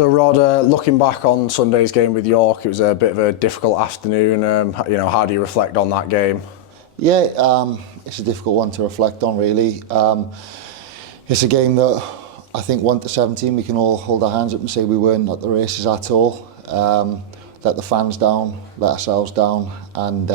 So Rod, looking back on Sunday's game with York, it was a bit of a difficult afternoon. How do you reflect on that game? Yeah, it's a difficult one to reflect on, really. It's a game that I think 1 to 17 we can all hold our hands up and say we weren't at the races at all. Let the fans down, let ourselves down, and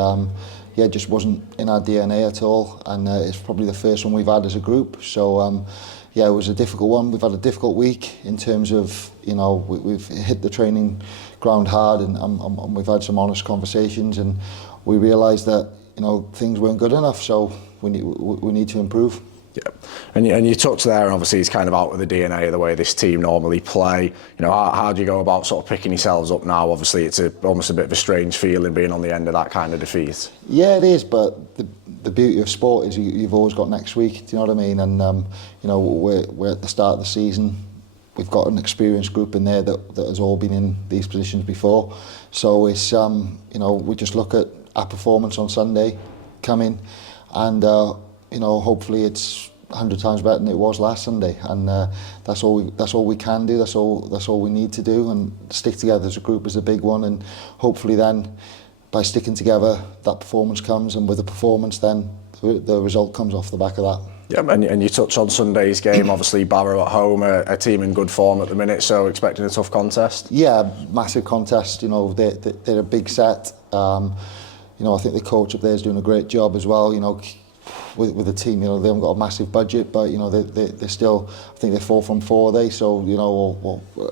it just wasn't in our DNA at all. And it's probably the first one we've had as a group. So it was a difficult one. We've had a difficult week in terms of, we've hit the training ground hard, and we've had some honest conversations, and we realised that things weren't good enough. So we need to improve. Yeah, and you touched there, and obviously it's kind of out of the DNA of the way this team normally play. How do you go about sort of picking yourselves up now? Obviously it's almost a bit of a strange feeling being on the end of that kind of defeat. Yeah, it is, but the beauty of sport is you've always got next week. Do you know what I mean? And we're at the start of the season. We've got an experienced group in there that has all been in these positions before. So it's we just look at our performance on Sunday, come in, and hopefully it's 100 times better than it was last Sunday, and that's all we can do. That's all we need to do, and stick together as a group is a big one. And hopefully then, by sticking together, that performance comes, and with the performance, then the result comes off the back of that. Yeah, and you touched on Sunday's game. Obviously, Barrow at home, a team in good form at the minute, so expecting a tough contest. Yeah, massive contest. They're a big set. I think the coach up there is doing a great job as well. With the team, they haven't got a massive budget, but they're still, I think they're 4 from 4, so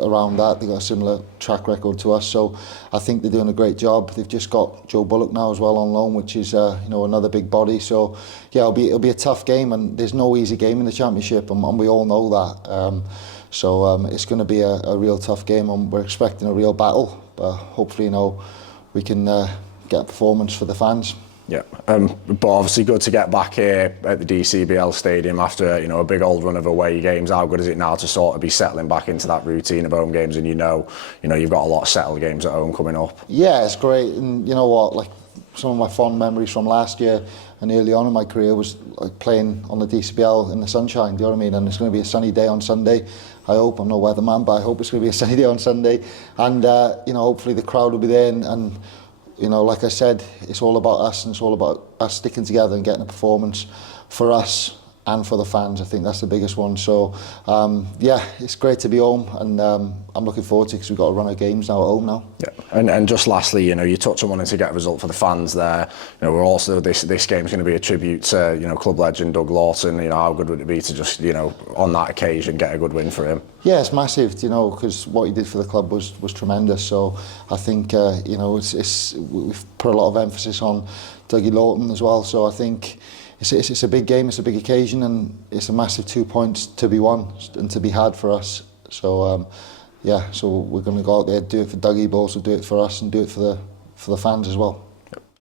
around that they've got a similar track record to us. So I think they're doing a great job. They've just got Joe Bullock now as well on loan, which is another big body. So yeah, it'll be a tough game, and there's no easy game in the Championship, and we all know that. So it's going to be a real tough game, and we're expecting a real battle. But hopefully, we can get a performance for the fans. Yeah, but obviously good to get back here at the DCBL Stadium after a big old run of away games. How good is it now to sort of be settling back into that routine of home games, and you've got a lot of settled games at home coming up? Yeah, it's great, and you know what, like some of my fond memories from last year and early on in my career was like playing on the DCBL in the sunshine. Do you know what I mean? And it's going to be a sunny day on Sunday. I hope. I'm no weatherman, but I hope it's going to be a sunny day on Sunday, and hopefully the crowd will be there, and like I said, it's all about us, and it's all about us sticking together and getting a performance for us and for the fans. I think that's the biggest one. So, it's great to be home, and I'm looking forward to it because we've got a run of games now at home now. Yeah, and just lastly, you touched on wanting to get a result for the fans there. We're also, this game's going to be a tribute to, club legend Doug Lawton. How good would it be to just, on that occasion, get a good win for him? Yeah, it's massive, because what he did for the club was tremendous. So I think, we've put a lot of emphasis on Dougie Lawton as well. So I think it's a big game, it's a big occasion, and it's a massive 2 points to be won and to be had for us. So so we're going to go out there, do it for Dougie, but also do it for us and do it for the fans as well.